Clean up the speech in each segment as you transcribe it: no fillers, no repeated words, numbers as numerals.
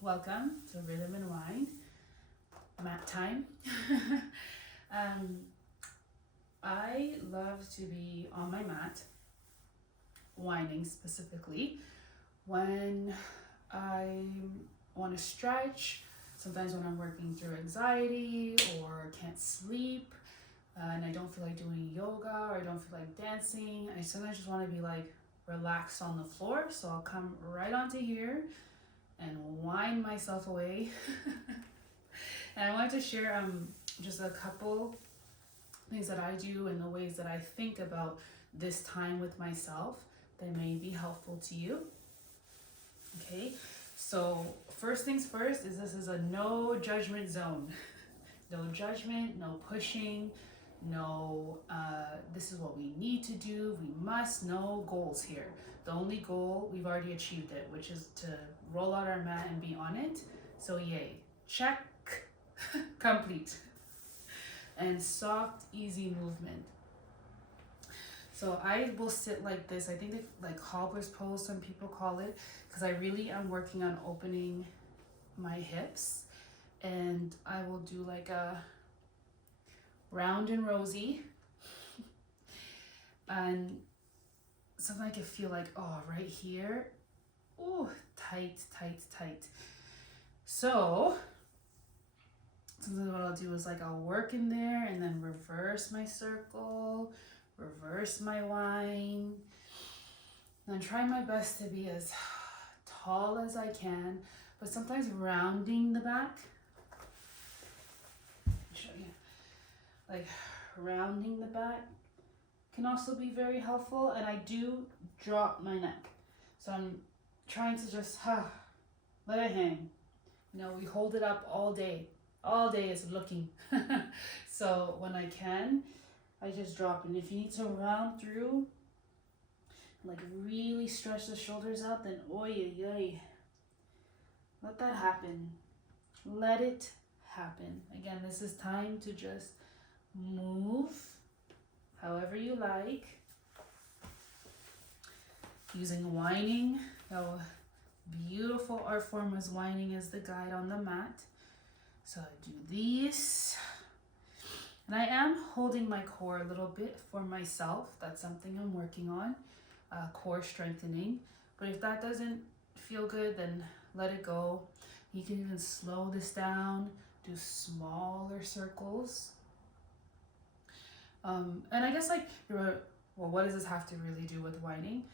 Welcome to Rhythm and Wind, mat time. um, I love to be on my mat, winding specifically, when I want to stretch, sometimes when I'm working through anxiety or can't sleep, and I don't feel like doing yoga or I don't feel like dancing. I sometimes just want to be like relaxed on the floor, so I'll come right onto here and wind myself away. And I wanted to share just a couple things that I do and the ways that I think about this time with myself that may be helpful to you. Okay, so first things first is this is a no judgment zone. No judgment, no pushing, no this is what we need to do, we must, no goals here. The only goal, we've already achieved it, which is to roll out our mat and be on it. So yay, check, complete. And soft, easy movement. So I will sit like this. I think they like cobbler's pose, some people call it, because I really am working on opening my hips. And I will do like a round and rosy. And sometimes I can feel like, oh, right here, oh, tight, tight, tight. So sometimes what I'll do is like I'll work in there and then reverse my circle, reverse my wind, and try my best to be as tall as I can, but sometimes rounding the back, show you, like rounding the back can also be very helpful. And I do drop my neck, so I'm trying to just let it hang. You know, we hold it up all day. All day is looking. So when I can, I just drop. And if you need to round through, like really stretch the shoulders out, then oy, let that happen. Let it happen. Again, this is time to just move however you like. Using whining. Oh, beautiful art form is whining as the guide on the mat. So I do these. And I am holding my core a little bit for myself. That's something I'm working on, core strengthening. But if that doesn't feel good, then let it go. You can even slow this down, do smaller circles. And I guess like, well, what does this have to really do with whining?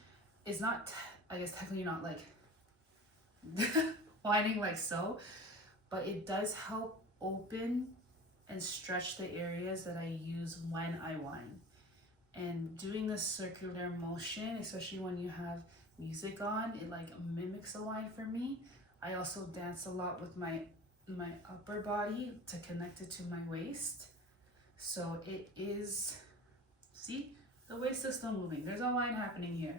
It's not, I guess technically not like whining like so, but it does help open and stretch the areas that I use when I whine. And doing this circular motion, especially when you have music on, it like mimics a whine for me. I also dance a lot with my upper body to connect it to my waist. So it is, see, the waist is still moving. There's a whine happening here.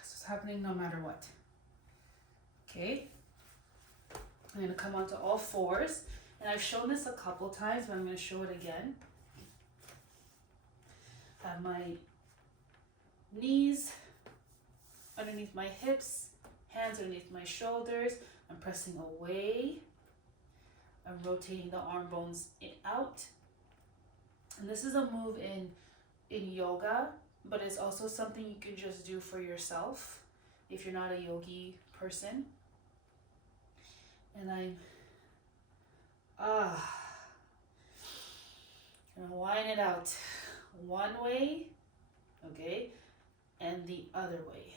It's just happening no matter what. Okay. I'm gonna come onto all fours, and I've shown this a couple times, but I'm gonna show it again. Have my knees underneath my hips, hands underneath my shoulders. I'm pressing away. I'm rotating the arm bones out. And this is a move in yoga, but it's also something you can just do for yourself if you're not a yogi person. And I'm gonna whine it out one way, okay, and the other way.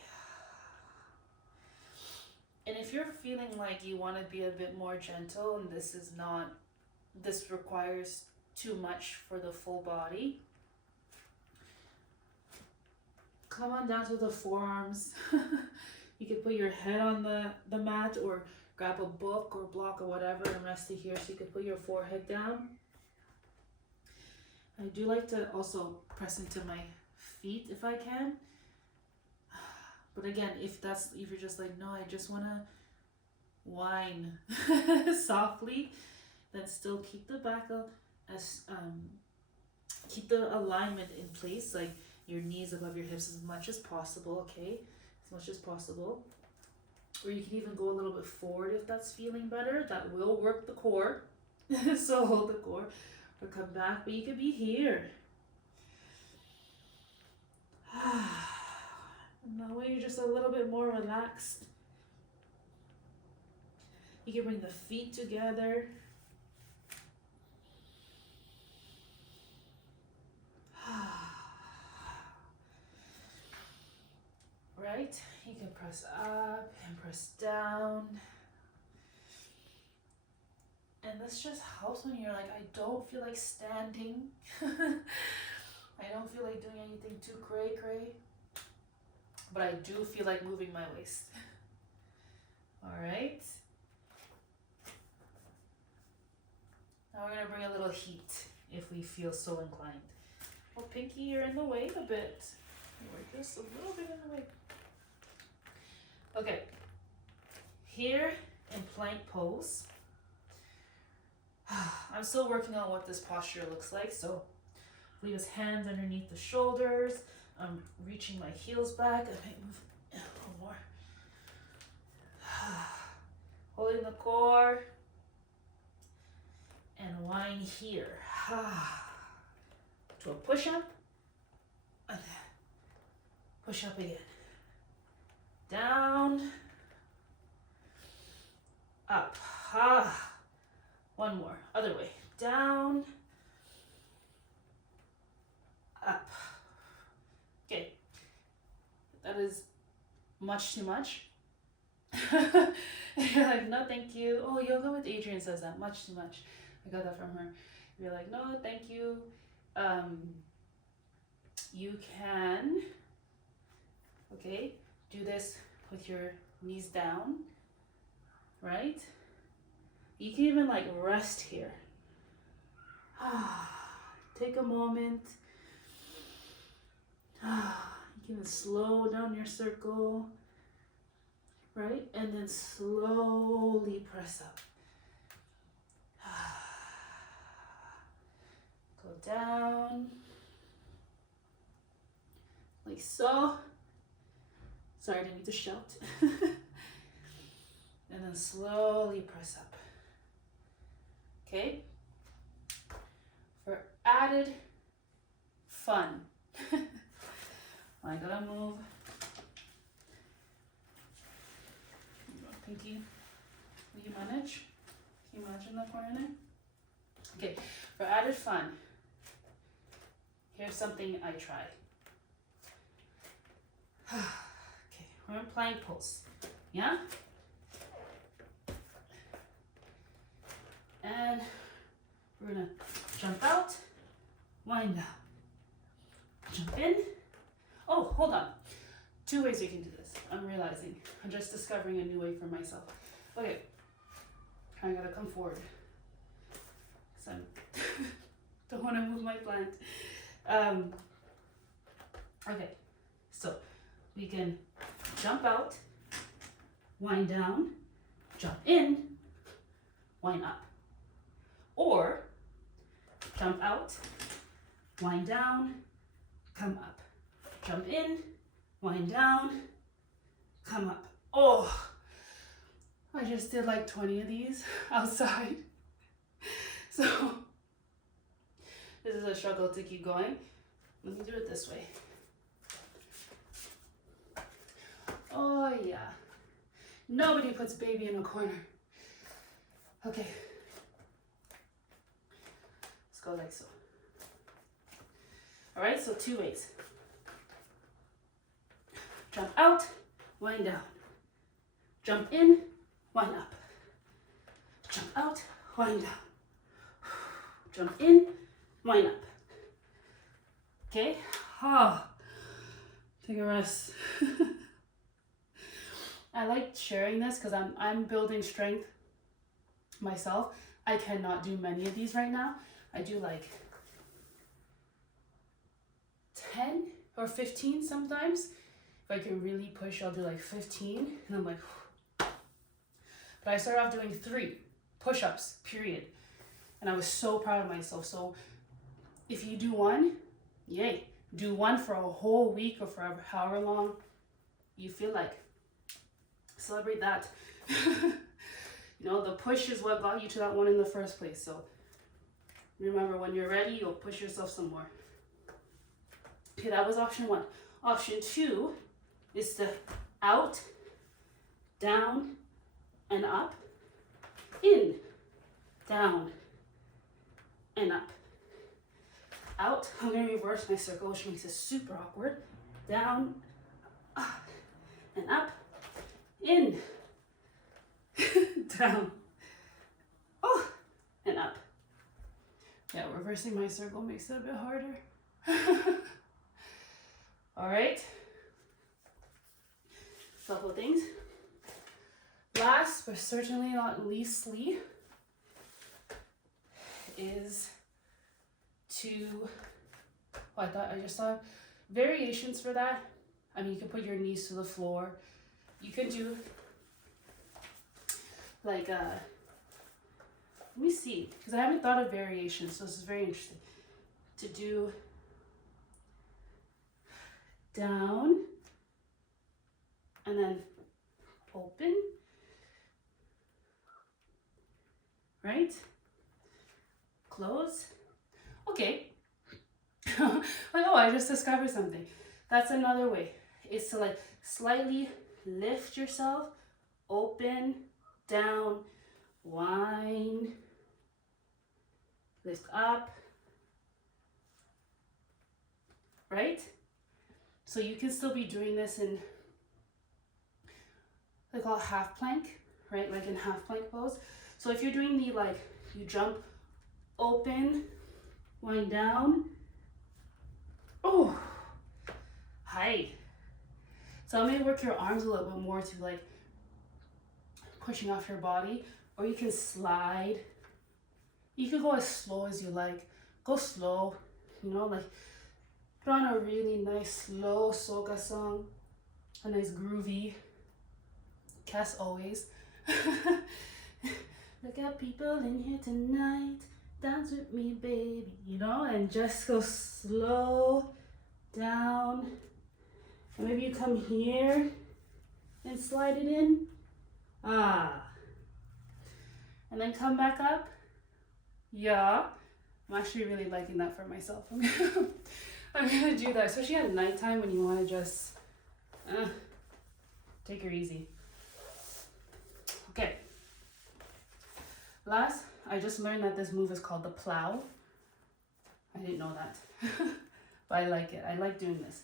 And if you're feeling like you want to be a bit more gentle, and this requires too much for the full body, come on down to the forearms. You can put your head on the mat, or grab a book or block or whatever and rest it here, so you can put your forehead down. I do like to also press into my feet if I can. But again, if you're just like, no, I just want to whine softly, then still keep the back up as keep the alignment in place, like your knees above your hips as much as possible, okay? As much as possible. or you can even go a little bit forward if that's feeling better. That will work the core. So hold the core or come back, but you could be here. That way you're just a little bit more relaxed. You can bring the feet together. Right? You can press up and press down. And this just helps when you're like, I don't feel like standing. I don't feel like doing anything too cray. But I do feel like moving my waist. All right. Now we're gonna bring a little heat if we feel so inclined. Oh, Pinky, you're in the way a bit. We're just a little bit in the way. Okay. Here in plank pose. I'm still working on what this posture looks like, so leave his hands underneath the shoulders. I'm reaching my heels back. I might move a little more. Holding the core. And wind here. To a push-up. And push up again. Down. Up. One more. Other way. Down. Up. Okay. That is much too much. You're like, no, thank you. Oh, Yoga with Adriene says that. Much too much. I got that from her. You're like, no, thank you. You can, okay, do this with your knees down, right? You can even like rest here. Take a moment. You can slow down your circle, right? And then slowly press up. Go down. Like so. Sorry, I didn't need to shout. And then slowly press up. Okay? For added fun. I gotta move. Pinky, will you manage? Can you manage in that corner there? Okay, for added fun, here's something I try. Okay, we're in plank pose. Yeah? And we're gonna jump out, wind down. Jump in. Oh, hold on. 2 ways you can do this. I'm realizing. I'm just discovering a new way for myself. Okay. I gotta come forward. So I don't want to move my plant. Okay. So we can jump out, wind down, jump in, wind up. Or jump out, wind down, come up. Jump in, wind down, come up. Oh, I just did like 20 of these outside. So this is a struggle to keep going. Let me do it this way. Oh yeah. Nobody puts baby in a corner. Okay. Let's go like so. All right, so 2 ways. Jump out, wind down. Jump in, wind up. Jump out, wind down. Jump in, wind up. Okay? Take a rest. I like sharing this because I'm building strength myself. I cannot do many of these right now. I do like 10 or 15 sometimes. If I can really push, I'll do like 15. And I'm like, but I started off doing 3 push-ups, period. And I was so proud of myself. So if you do 1, yay. Do 1 for a whole week or for however long you feel like. Celebrate that. You know, the push is what got you to that one in the first place. So remember, when you're ready, you'll push yourself some more. Okay, that was option 1. Option 2 is to out, down, and up, in, down, and up. Out, I'm going to reverse my circle, which makes it super awkward. Down, and up, in, down, and up. Yeah, reversing my circle makes it a bit harder. All right. Couple of things. Last, but certainly not leastly, is to, I just saw variations for that. I mean, you can put your knees to the floor. You can do like let me see, because I haven't thought of variations, so this is very interesting. To do down and then open, right? Close. Okay. Like, oh, I just discovered something. That's another way. Is to like slightly lift yourself, open, down, wind, lift up, right? So you can still be doing this in, they call it half plank, right? Like in half plank pose. So if you're doing the like, you jump, open, wind down, oh, hi. So maybe work your arms a little bit more to like pushing off your body, or you can slide. You can go as slow as you like. Go slow, you know, like put on a really nice slow soca song, a nice groovy. Cass always. Look at people in here tonight, dance with me, baby, you know, and just go slow down. And maybe you come here and slide it in. And then come back up. Yeah. I'm actually really liking that for myself. I'm gonna do that, especially at nighttime when you want to just take her easy. Okay. Last, I just learned that this move is called the plow. I didn't know that, but I like it. I like doing this.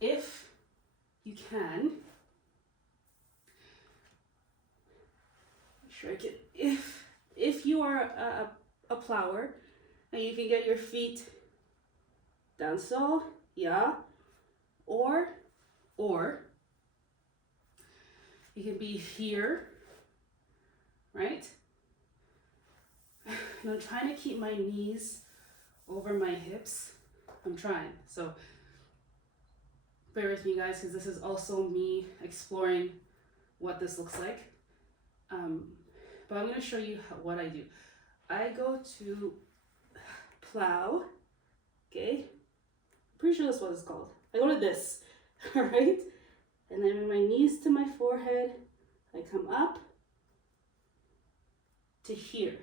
If you can, make sure I can, if you are a plower and you can get your feet down so, yeah, or you can be here, right? And I'm trying to keep my knees over my hips. I'm trying, so bear with me, guys, because this is also me exploring what this looks like. But I'm going to show you what I do. I go to plow, okay? Pretty sure that's what it's called. I go to this, all right? And then with my knees to my forehead, I come up to here.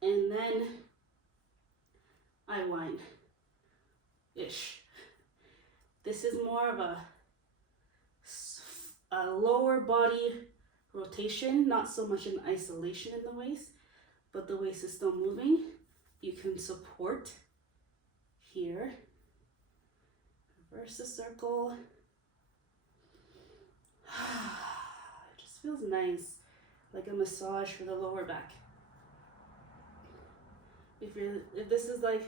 And then I wind, ish. This is more of a lower body rotation, not so much an isolation in the waist, but the waist is still moving. You can support here, reverse the circle. It just feels nice, like a massage for the lower back. If this is like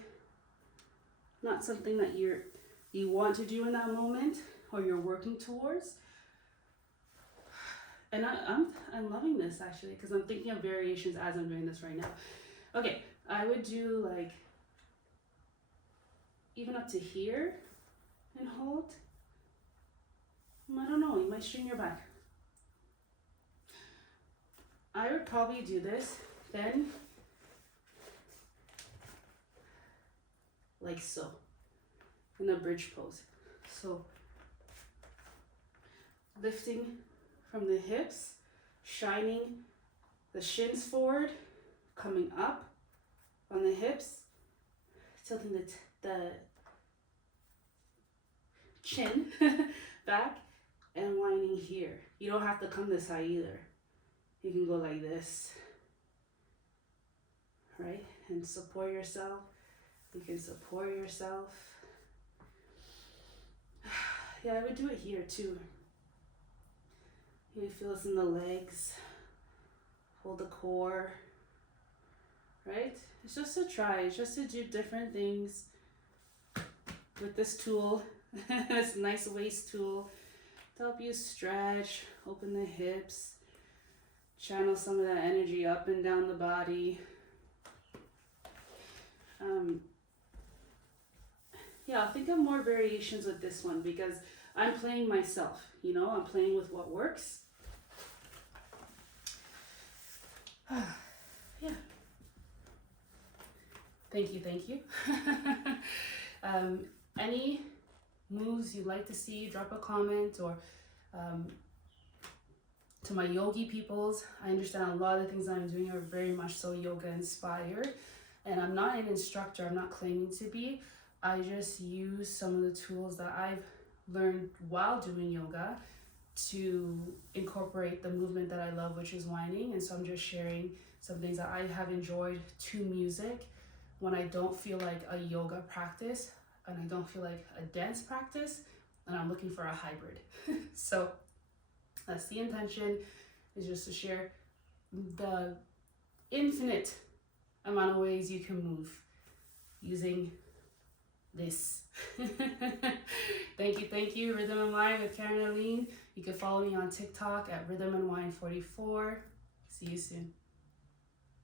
not something that you want to do in that moment or you're working towards, and I'm loving this actually, because I'm thinking of variations as I'm doing this right now. Okay, I would do like even up to here and hold. I don't know, you might strain your back. I would probably do this then like so, in a bridge pose. So lifting from the hips, shining the shins forward, coming up on the hips, tilting the chin back, and winding here. You don't have to come this high either. You can go like this, right? And support yourself. You can support yourself. Yeah, I would do it here too. You feel this in the legs. Hold the core, right? It's just to try, it's just to do different things with this tool, this nice waist tool to help you stretch, open the hips, channel some of that energy up and down the body. Yeah, I'll think of more variations with this one because I'm playing myself, you know, I'm playing with what works. Yeah. Thank you. Any moves you'd like to see, drop a comment, or to my yogi peoples, I understand a lot of the things I'm doing are very much so yoga inspired, and I'm not an instructor, I'm not claiming to be. I just use some of the tools that I've learned while doing yoga to incorporate the movement that I love, which is winding. And so I'm just sharing some things that I have enjoyed to music when I don't feel like a yoga practice and I don't feel like a dance practice, and I'm looking for a hybrid. So that's the intention, is just to share the infinite amount of ways you can move using this. Thank you. Rhythm and Wine with Karen Aline. You can follow me on TikTok at Rhythm and Wine 44. See you soon.